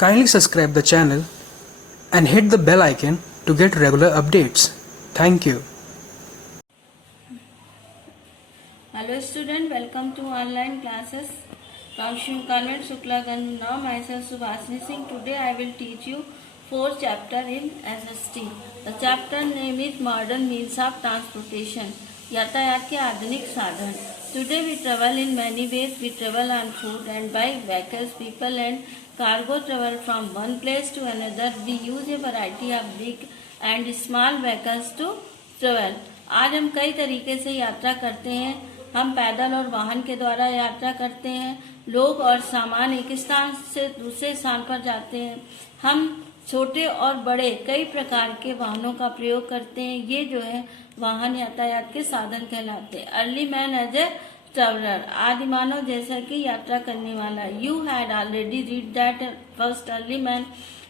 Kindly subscribe the channel and hit the bell icon to get regular updates. Thank you. Hello student, welcome to online classes from Shiv Convent Shukla Ganj. Now myself Subhashini Singh. Today I will teach you 4th chapter in SST. The chapter name is Modern Means of Transportation. यातायात के आधुनिक साधन. Today we travel in many ways. We travel on foot and by vehicles. People and cargo travel from one place to another. We use a variety of big and small vehicles to travel. आज हम कई तरीके से यात्रा करते हैं. हम पैदल और वाहन के द्वारा यात्रा करते हैं. लोग और सामान एक स्थान से दूसरे स्थान पर जाते हैं. हम छोटे और बड़े कई प्रकार के वाहनों का प्रयोग करते हैं. ये जो है वाहन यातायात के साधन कहलाते हैं. Early man as a traveller, आदि मानव जैसा कि यात्रा करने वाला. You had already read that first early man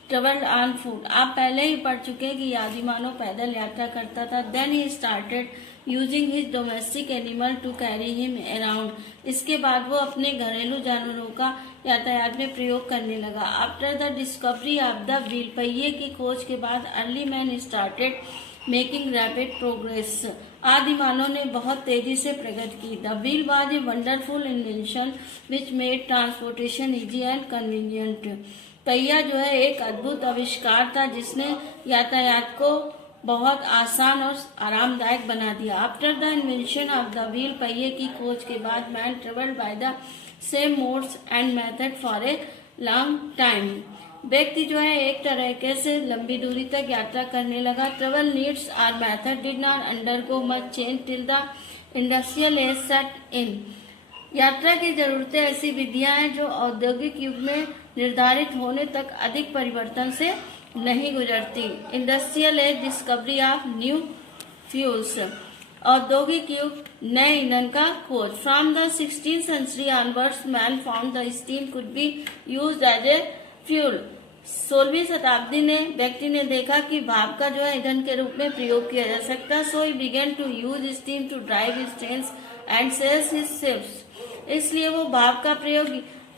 travelled on foot. आप पहले ही पढ़ चुके हैं कि आदि मानव पैदल यात्रा करता था. Then he started using his domestic animal to carry him around. इसके बाद वो अपने घरेलू जानवरों का यातायात में प्रयोग करने लगा. After the discovery of the wheel, पहिए की खोज के बाद early man started making rapid progress. आदि मानव ने बहुत तेजी से प्रगति की. The wheel was a wonderful invention which made transportation easy and convenient. पहिया जो है एक अद्भुत आविष्कार था जिसने यातायात को बहुत आसान और आरामदायक बना दिया. After the invention of the wheel, पहिए की खोज के बाद man travelled by the same modes and method for a long time. व्यक्ति जो है एक तरीके से लंबी दूरी तक यात्रा करने लगा. Travel needs are method did not undergo much change till the industrial age set in. यात्रा की जरूरतें ऐसी विधियां हैं जो औद्योगिक युग में निर्धारित होने तक अधिक परिवर्तन से नहीं गुजरती. Industrial age discovery of new fuels, औद्योगिक युग नए ईंधन का खोज. From the 16th century onwards man found the steam could be used as a fuel. 16वीं शताब्दी ने व्यक्ति ने देखा कि भाप का जो है ईंधन के रूप में प्रयोग किया जा सकता. So he began to use steam to drive his trains and sails his ships. इसलिए वो भाप का प्रयोग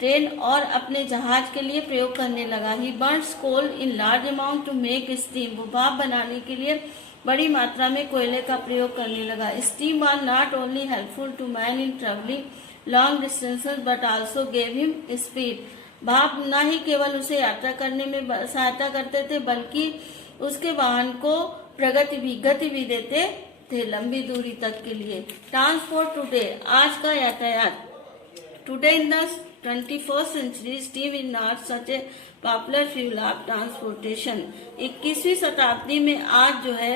ट्रेन और अपने जहाज के लिए प्रयोग करने लगा. He burns coal in large amount to make steam. वो भाप बनाने के लिए बड़ी मात्रा में कोयले का प्रयोग करने लगा. Steam was not only helpful to man in travelling long distances but also gave him speed. भाप न ही केवल उसे यात्रा करने में सहायता करते थे बल्कि उसके वाहन को गति भी देते थे लंबी दूरी तक के लिए. ट्रांसपोर्ट टुडे, आज का यातायात. Today in the 21st century steam is not such a popular fuel of transportation. 21वीं शताब्दी में आज जो है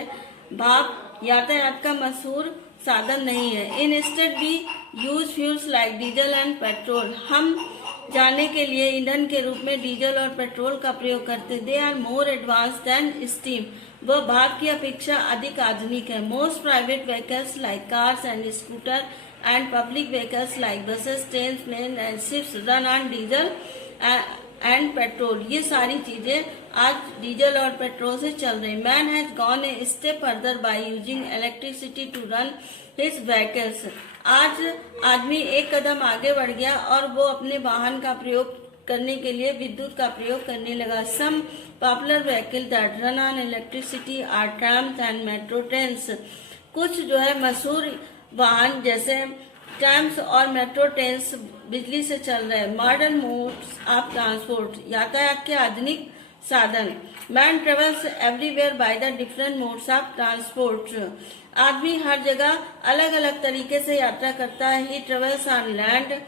भाप यातायात का मशहूर साधन नहीं है. Instead we use fuels like diesel and petrol. हम जाने के लिए ईंधन के रूप में डीजल और पेट्रोल का प्रयोग करते. They are more advance than steam. वह भाप की अपेक्षा अधिक आधुनिक है. Most private vehicles like cars and scooter and public vehicles like buses, trains, planes and ships run on diesel and petrol. ये सारी चीजें आज डीजल और पेट्रोल से चल रही. Man has gone a step further by using electricity to run his vehicles. आज आदमी एक कदम आगे बढ़ गया और वो अपने वाहन का प्रयोग करने के लिए विद्युत का प्रयोग करने लगा. Some popular vehicles that run on electricity are trams and metro trains. कुछ जो है मशहूर वाहन जैसे ट्रैम्स और मेट्रो ट्रेन्स बिजली से चल रहे हैं. मॉडर्न मोड्स ऑफ ट्रांसपोर्ट, यातायात के आधुनिक साधन. Man travels everywhere by the different modes of transport. आदमी हर जगह अलग अलग तरीके से यात्रा करता है. ही ट्रेवल्स ऑन लैंड,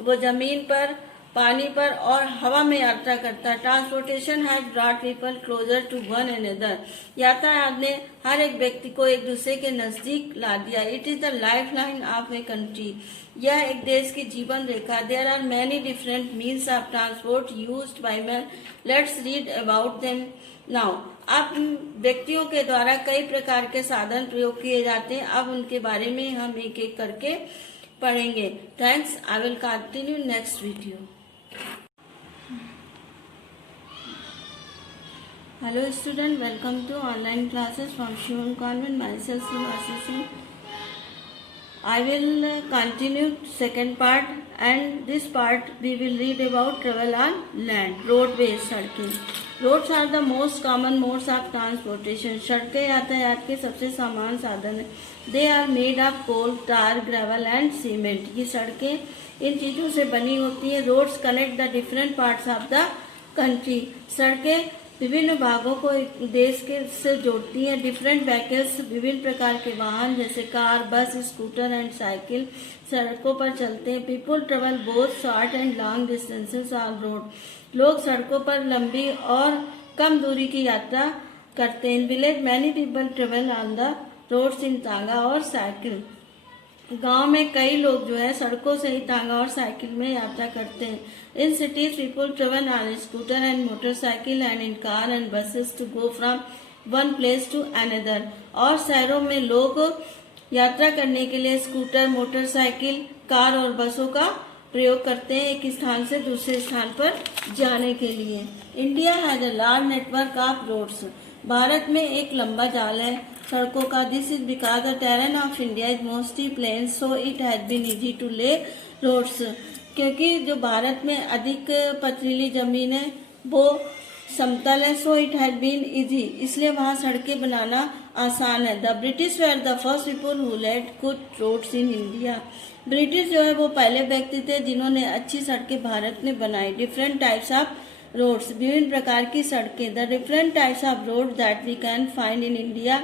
वो जमीन पर, पानी पर और हवा में यात्रा करता है. Transportation has brought people closer to one another. यातायात ने हर एक व्यक्ति को एक दूसरे के नजदीक ला दिया. It is the life line of a country. यह एक देश की जीवन रेखा. There are many different means of transport used by man. Let's read about them now. अब व्यक्तियों के द्वारा कई प्रकार के साधन प्रयोग किए जाते हैं. अब उनके बारे में हम एक एक करके पढ़ेंगे. Thanks. I will continue next video. Hello student, welcome to online classes from Shivam Convent. Myself Subhashini Singh. I will continue second part and this part we will read about travel on land. Roadways, सड़कें. Roads are the most common modes of transportation. सड़कें यातायात के सबसे सामान्य साधन हैं. They are made of coal, tar, gravel and cement. ये सड़कें इन चीज़ों से बनी होती हैं. Roads connect the different parts of the country. सड़कें विभिन्न भागों को देश के से जोड़ती हैं. डिफरेंट व्हीकल्स, विभिन्न प्रकार के वाहन जैसे कार, बस, स्कूटर एंड साइकिल सड़कों पर चलते हैं. People travel both short and long distances on road. लोग सड़कों पर लंबी और कम दूरी की यात्रा करते हैं. In village many people travel on the roads in tonga और साइकिल. गांव में कई लोग जो है सड़कों से ही तांगा और साइकिल में यात्रा करते हैं. In cities people travel on scooter and motorcycle and in car and buses to go from one place to another. और शहरों में लोग यात्रा करने के लिए स्कूटर, मोटरसाइकिल, कार और बसों का प्रयोग करते हैं एक स्थान से दूसरे स्थान पर जाने के लिए. India has a large network of roads. Bharat में एक लंबा जाल है सड़कों का. This is because the terrain of India is mostly plain so it has been easy to lay roads. क्योंकि जो भारत में अधिक पथरीली जमीन है वो समतल है. So it has been easy, इसलिए वहाँ सड़कें बनाना आसान है. The British were the first people who laid good roads in India. British जो है वो पहले व्यक्ति थे जिन्होंने अच्छी सड़कें भारत में बनाई. डिफरेंट टाइप्स ऑफ रोड्स, विभिन्न प्रकार की सड़कें. The different types of road that we can find in India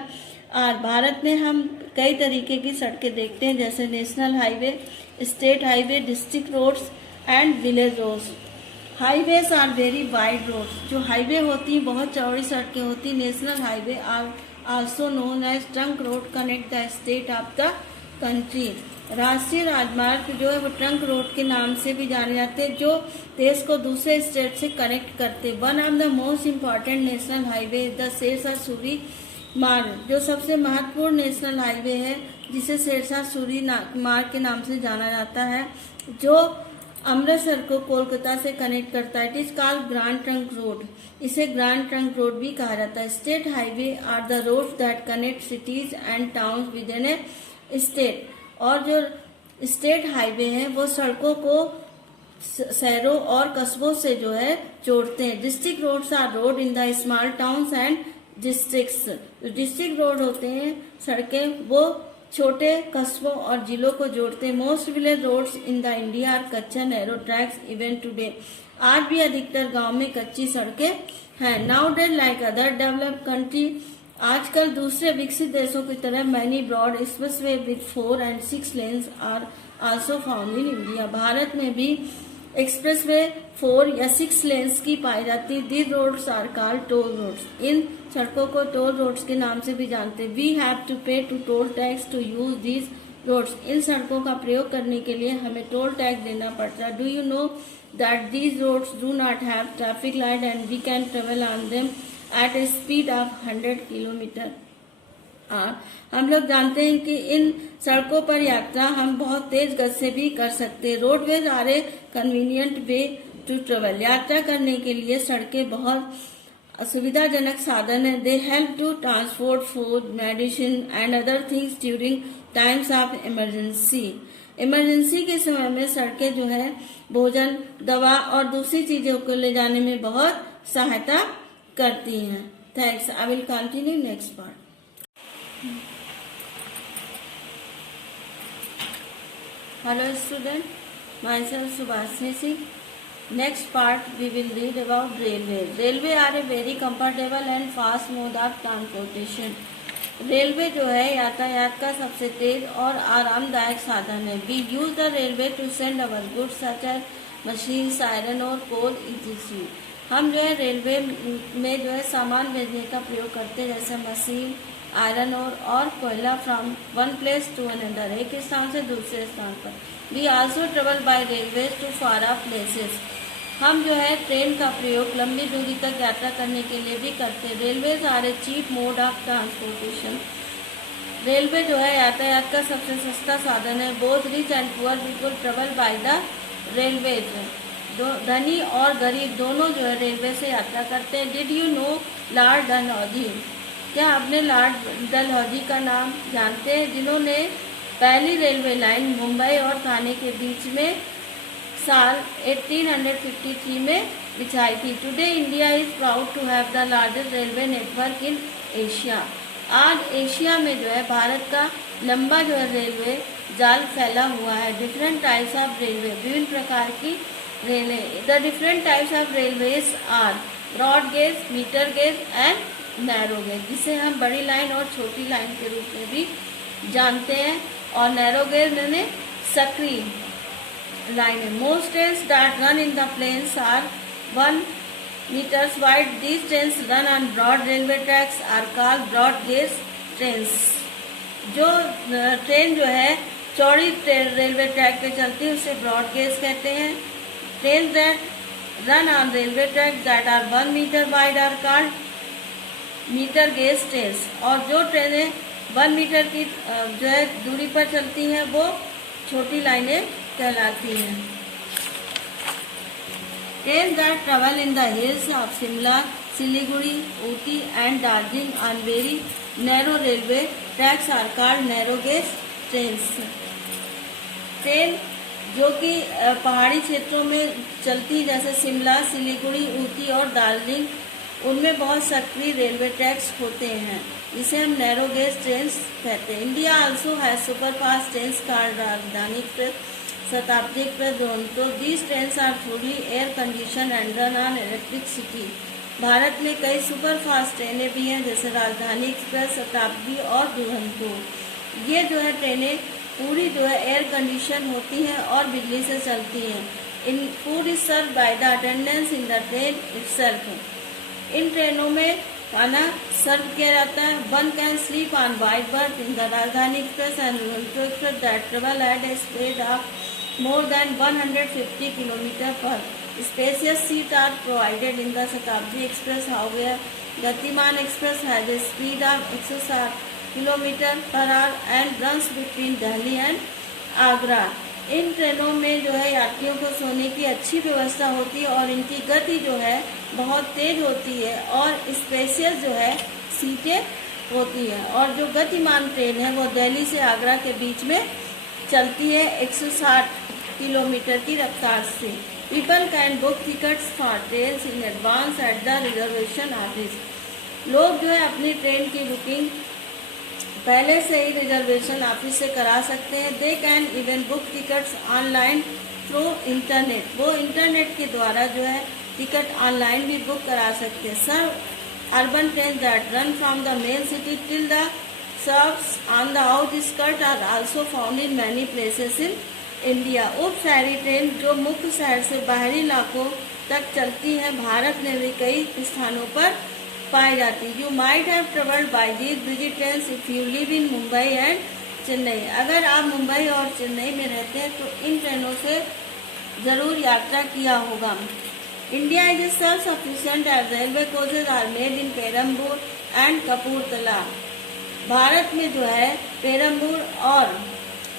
are. Bharat में हम कई तरीके की सड़कें देखते हैं जैसे national highway, state highway, district roads and village roads. Highways are very wide roads. जो हाईवे होती हैं बहुत चौड़ी सड़कें होती. National highway are also known as trunk road connect the state of the country. राष्ट्रीय राजमार्ग जो है वो ट्रंक रोड के नाम से भी जाने जाते हैं जो देश को दूसरे स्टेट से कनेक्ट करते. One of the most important national highway the Shershah Suri Marg. जो सबसे महत्वपूर्ण नेशनल हाईवे है जिसे शेरशाह सूरी मार्ग के नाम से जाना जाता है जो अमृतसर को कोलकाता से कनेक्ट करता है. It is called grand trunk road. इसे ग्रैंड ट्रंक रोड भी कहा जाता है. State highway are the roads that connect cities and towns within a state. और जो स्टेट हाईवे हैं वो सड़कों को शहरों और कस्बों से जो है जोड़ते हैं. District roads are road in the small towns and districts. District road होते हैं सड़कें वो छोटे कस्बों और जिलों को जोड़ते हैं. Most village roads in the India are kachcha narrow tracks even today. आज भी अधिकतर गांव में कच्ची सड़कें हैं. Nowadays like other developed country. आजकल दूसरे विकसित देशों की तरह many broad expressway with 4 and 6 lanes are also found in India. Bharat में भी एक्सप्रेसवे 4 या 6 लेन्स की पाई जाती. These roads are called toll roads. इन सड़कों को टोल रोड्स के नाम से भी जानते हैं. We have to pay to toll tax to use these roads. इन सड़कों का प्रयोग करने के लिए हमें टोल टैक्स देना पड़ता है. Do you know that these roads do not have traffic light and we can travel on them at a speed of 100 kilometre hour. हम लोग जानते हैं कि इन सड़कों पर यात्रा हम बहुत तेज गति से भी कर सकते हैं. Roadways are a convenient way to travel. यात्रा करने के लिए सड़कें बहुत सुविधाजनक साधन है. They help to transport food, medicine and other things during times of emergency. Emergency के समय में सड़कें जो है भोजन, दवा और दूसरी चीजों को ले जाने में बहुत सहायता करती हैं. Thanks. I will continue next part. Hello student, myself Subhashini Singh. Next part we will read about railway. Railway are a very comfortable and fast mode of transportation. Railway जो है यातायात का सबसे तेज और आरामदायक साधन है. We use the railway to send our goods such as machines, iron और कोल etc. हम जो है रेलवे में जो है सामान भेजने का प्रयोग करते हैं जैसे मशीन, आयरन और कोयला from one place to another. एक स्थान से दूसरे स्थान पर. We also travel by railways to far off places. हम जो है ट्रेन का प्रयोग लंबी दूरी तक यात्रा करने के लिए भी करते हैं. Railways are a cheap mode of transportation. Railway जो है यातायात का सबसे सस्ता साधन है. Both rich and poor people travel by the railways. धनी और गरीब दोनों जो है रेलवे से यात्रा करते हैं. Did you know Lord Dalhousie. क्या आपने लॉर्ड डलहौजी का नाम जानते हैं जिन्होंने पहली रेलवे लाइन मुंबई और थाने के बीच में साल 1853 में बिछाई थी। Today India is proud to have the largest railway network in Asia. आज एशिया में जो है भारत का लंबा जो है रेलवे जाल फैला हुआ है। डिफरेंट टाइप्स ऑफ रेलवे, विभिन्न प्रकार की रेलवे। The different types of railways are broad gauge, metre gauge and narrow gauge, जिसे हम बड़ी लाइन और छोटी लाइन के रूप में भी जानते हैं। और नैरो गेज यानी सक्रिय लाइन है। Most trains that run in the plains are 1 meters wide. These trains run on broad railway tracks are called broad gauge trains. जो ट्रेन जो है चौड़ी रेलवे ट्रैक पे चलती है उसे ब्रॉड गेज कहते हैं। Train that run on railway track that are 1 meter wide are called metre gauge trains. और जो ट्रेनें 1 मीटर की जो है दूरी पर चलती हैं वो छोटी लाइनें कहलाती हैं। Trains that travel in the hills of Shimla, Siliguri, Ooty and Darjeeling on very narrow railway tracks are called narrow gauge trains. Train जो कि पहाड़ी क्षेत्रों में चलती जैसे शिमला, सिलीगुड़ी, ऊटी और दार्जिलिंग, उनमें बहुत सक्रिय रेलवे ट्रैक्स होते हैं जिसे हम नैरो गेज ट्रेन्स कहते हैं। India also has super fast trains called Rajdhani express, Shatabdi express, Duronto. These trains are fully air condition and run on electricity. Bharat में कई सुपर फास्ट ट्रेनें भी हैं जैसे राजधानी एक्सप्रेस, शताब्दी और दुरंतो। ये जो है ट्रेनें पूरी जो है एयर कंडीशन होती हैं और बिजली से चलती हैं। In food is serve by the attendance in the train itself. इन ट्रेनों में खाना सर्व किया जाता है। One can sleep on wide berth in the Rajdhani express and Duronto express that travel at a speed of more than 150 km per. Spacious seats are provided in the Shatabdi Express. However, Gatiman Express has a speed of 160 km per hour and runs between Delhi and Agra. इन ट्रेनों में जो है यात्रियों को सोने की अच्छी व्यवस्था होती है और इनकी गति जो है बहुत तेज होती है और स्पेशियस जो है सीटें होती है। और जो गतिमान ट्रेन है वो दिल्ली से आगरा के बीच में चलती है 160 किलोमीटर की रफ्तार से। People can book tickets for train in advance at the reservation office. लोग जो है अपनी ट्रेन की बुकिंग पहले से ही रिजर्वेशन ऑफिस से करा सकते हैं। They can even book tickets online through internet. वो इंटरनेट के द्वारा जो है टिकट ऑनलाइन भी बुक करा सकते हैं। Suburban train that run from the main city till the serves on the outskirt are also found in many places in India. उप शहरी ट्रेन जो मुख्य शहर से बाहरी इलाकों तक चलती है भारत में भी कई स्थानों पर पाई जाती है। You might have travelled by these busy trains if you live in Mumbai and Chennai. अगर आप मुंबई और चेन्नई में रहते हैं तो इन ट्रेनों से जरूर यात्रा किया होगा। India is a self sufficient as railway coaches are made in Perambur and Kapurthala. भारत में जो है पेरम्बूर और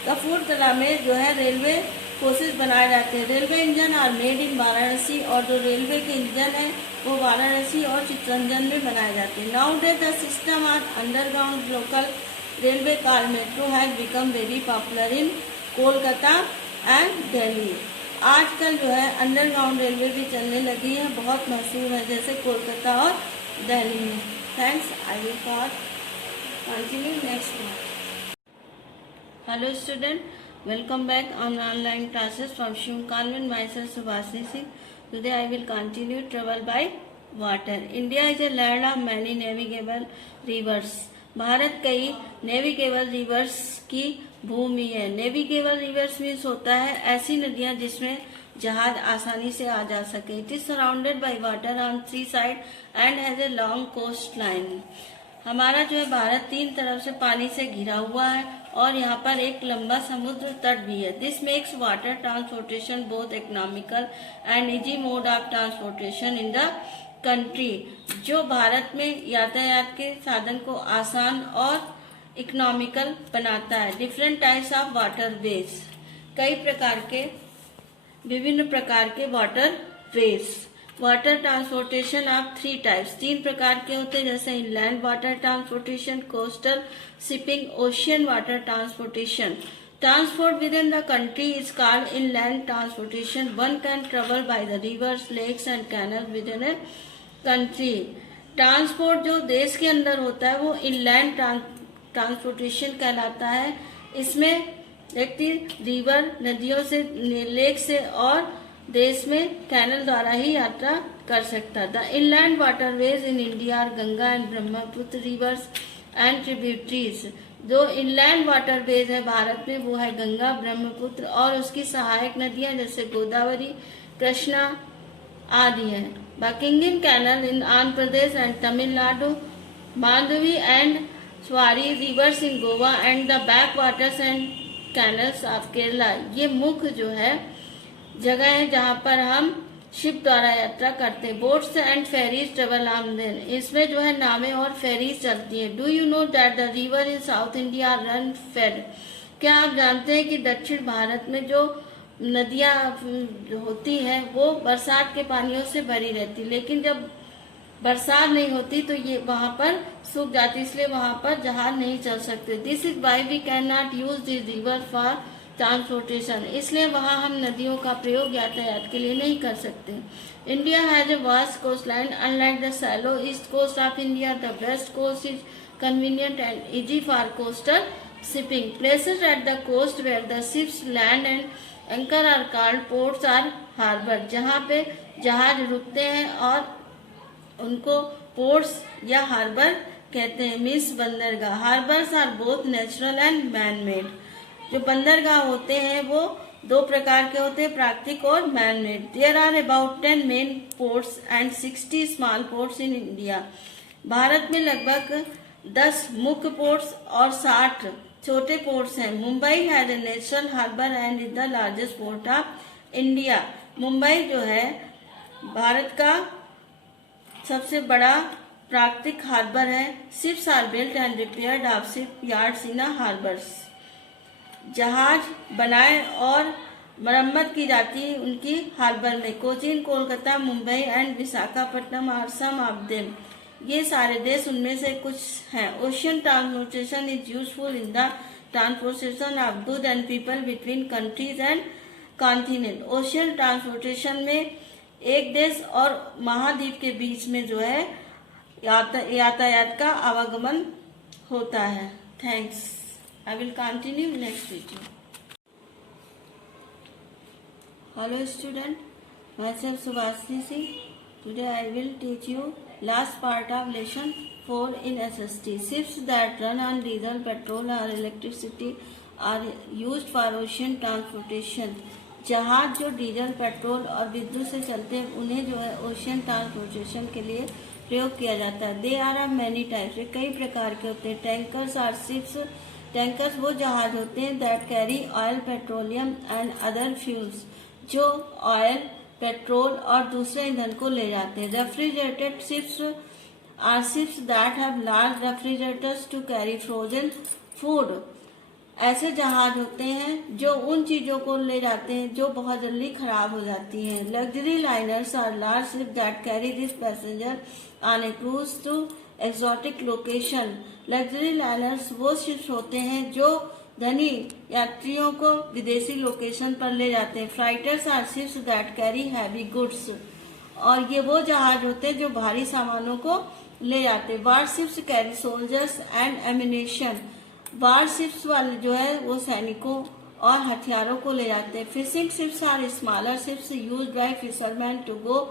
कपूरथला में जो है रेलवे कोचेज बनाए जाते हैं। Railway engine are made in Varanasi और जो रेलवे के इंजन है वो वाराणसी और चित्तरंजन में बनाए जाते हैं। Now days the system of underground local railway car metro has become very popular in Kolkata and Delhi. आजकल जो है अंडरग्राउंड रेलवे भी चलने लगी है, बहुत मशहूर है जैसे कोलकाता और दिल्ली में। Thanks, I will continue next one. Hello student, welcome back on online classes from Shiv Convent. Myself Subhasini Singh. Today I will continue travel by water. India is a land of many navigable rivers. Bharat कई navigable reverse की भूमि है। Navigable reverse means होता है ऐसी नदियां जिसमें जहाज आसानी से आ जा सके। It is surrounded by water on 3 side and has a long coast line. हमारा जो है भारत 3 तरफ से पानी से घिरा हुआ है और यहाँ पर एक लंबा समुद्र तट भी है। This makes water transportation both economical and easy mode of transportation in the country. जो भारत में यातायात के साधन को आसान और इकोनॉमिकल बनाता है। Different types of water veg, कई प्रकार के विभिन्न प्रकार के water veg. Water transportation of 3 types, 3 प्रकार के होते हैं जैसे inland water transportation, coastal shipping, ocean water transportation. Transport within the country is called inland transportation. One can travel by the rivers, lakes and canals within a country. Transport जो देश के अंदर होता है वो इनलैंड ट्रांसपोर्टेशन कहलाता है। इसमें व्यक्ति रिवर, नदियों से, लेक से और देश में कैनल द्वारा ही यात्रा कर सकता है। The inland waterways in India are Ganga and Brahmaputra rivers and tributaries. जो इनलैंड वाटरवेज है भारत में वो है गंगा, ब्रह्मपुत्र और उसकी सहायक नदियां जैसे गोदावरी, कृष्णा आदि हैं। Buckingham canal in Andhra Pradesh and Tamil Nadu, Mandovi and Zuari rivers in Goa and the back waters and canals of Kerala. ये मुख्य जो है जगह है जहाँ पर हम शिप द्वारा यात्रा करते हैं। Boats and ferries travel on then. इसमें जो है नावें और फेरीज चलती हैं। Do you know that the river in South India run fed. क्या आप जानते हैं कि दक्षिण भारत में जो नदियां होती हैं वो बरसात के पानियों से भरी रहती, लेकिन जब बरसात नहीं होती तो ये वहां पर सूख जाती, इसलिए वहां पर जहाज नहीं चल सकते। This is why we can not use this river for transportation. इसलिए वहां हम नदियों का प्रयोग यातायात के लिए नहीं कर सकते। India has a vast coast line unlike the shallow east coast of India. The west coast is convenient and easy for coastal shipping. Places at the coast where the ships land and anchor are called ports or harbour. जहाँ पे जहाज रुकते हैं और उनको ports या harbour कहते हैं। मीन्स बंदरगाह। Harbours are both natural and man made. जो बंदरगाह होते हैं वो दो प्रकार के होते हैं, प्राकृतिक और man made. There are about 10 main ports and 60 small ports in India. Bharat में लगभग 10 मुख्य पोर्ट्स और 60 छोटे पोर्ट्स हैं। Mumbai has a natural harbour and is the largest port of India. Mumbai जो है भारत का सबसे बड़ा प्राकृतिक हार्बर है। Ships are built and repaired of ship yards in harbours. जहाज बनाए और मरम्मत की जाती है उनकी हार्बर में। Cochin, Kolkata, Mumbai and Visakhapatnam are some of them. ये सारे देश उनमें से कुछ हैं। Ocean transportation is useful in the transportation of good and people between countries and continent. Ocean transportation में एक देश और महाद्वीप के बीच में जो है यातायात का आवागमन होता है। Thanks. I will continue next video. Hello student, myself Subhasini Singh. Today I will teach you last part of lesson 4 in SST. Ships that run on diesel, petrol or electricity are used for ocean transportation. जहाज जो diesel, petrol और विद्युत से चलते हैं उन्हें जो है ओशियन ट्रांसपोर्टेशन के लिए प्रयोग किया जाता है। They are of many types. कई प्रकार के होते हैं। टैंकर्स और शिप्स। टैंकर्स वो जहाज होते हैं that carry oil, petroleum and other fuels, जो ऑयल, पेट्रोल और दूसरे ईंधन को ले जाते हैं। Refrigerated ships are ships that have large refrigerators to carry frozen food. ऐसे जहाज होते हैं जो उन चीजों को ले जाते हैं जो बहुत जल्दी खराब हो जाती हैं। Luxury liners are large ship that carry this passenger on a cruise to exotic location. Luxury liners वो शिप्स होते हैं जो धनी यात्रियों को विदेशी लोकेशन पर ले जाते हैं। Freighters are ships that carry heavy goods. और ये वो जहाज होते हैं जो भारी सामानों को ले जाते हैं। War ships carry soldiers and ammunition. War ships वाले जो है वो सैनिकों और हथियारों को ले जाते हैं। Fishing ships are smaller ships used by fisherman to go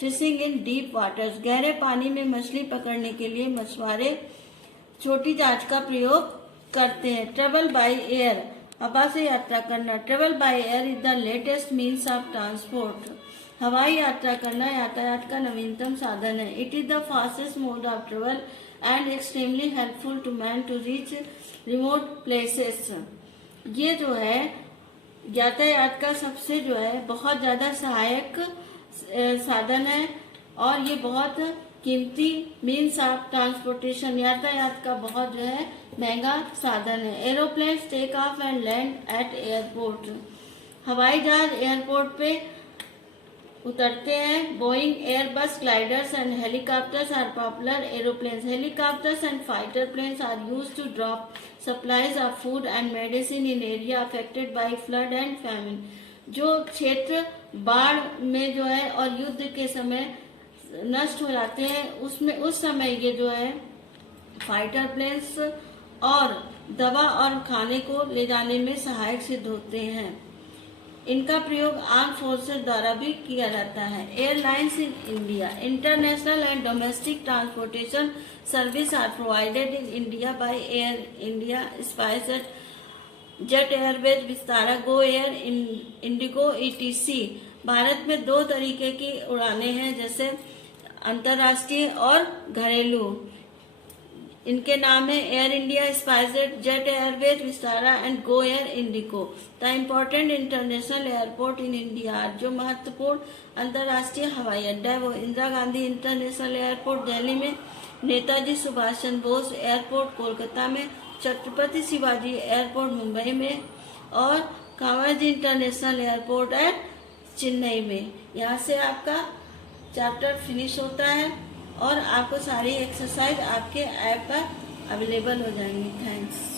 fishing in deep waters. गहरे पानी में मछली पकड़ने के लिए मछुआरे छोटी जहाज का प्रयोग करते हैं। ट्रेवल बाय एयर, हवा से यात्रा करना। Travel by air is the latest means of transport. हवाई यात्रा करना यातायात का नवीनतम साधन है। It is the fastest mode of travel and extremely helpful to man to reach remote places. ये जो है यातायात का सबसे जो है बहुत ज्यादा सहायक साधन है और ये बहुत कीमती मीन्स ऑफ ट्रांसपोर्टेशन, यातायात का बहुत जो है महंगा साधन है। Aeroplane take off and land at airport. हवाई जहाज एयरपोर्ट पे उतरते हैं। Boeing, Airbus, gliders and helicopters are popular aeroplanes. Helicopters and fighter planes are used to drop supplies of food and medicine in area affected by flood and famine. जो क्षेत्र बाढ़ में जो है और युद्ध के समय नष्ट हो जाते हैं, उसमें उस समय ये जो है फाइटर प्लेन्स और दवा और खाने को ले जाने में सहायक सिद्ध होते हैं। इनका प्रयोग आर्म फोर्सेस द्वारा भी किया जाता है। Airlines in India, international and domestic transportation service are provided in India by Air India, SpiceJet, Jet Airways, Vistara, Go Air, IndiGo, ETC. Bharat में 2 तरीके की उड़ानें हैं, जैसे अंतर्राष्ट्रीय और घरेलू। इनके नाम है air India, SpiceJet, Jet Airways, Vistara and go Air, Indigo. The important international airport in India, जो महत्वपूर्ण अंतर्राष्ट्रीय हवाई अड्डा है वो इंदिरा गांधी इंटरनेशनल एयरपोर्ट दिल्ली में, नेताजी सुभाष चंद्र बोस एयरपोर्ट कोलकाता में, छत्रपति शिवाजी एयरपोर्ट मुंबई में और कामाजी इंटरनेशनल एयरपोर्ट एट चेन्नई में। यहाँ से आपका चैप्टर फिनिश होता है और आपको सारी एक्सरसाइज आपके ऐप पर अवेलेबल हो जाएंगी। थैंक्स।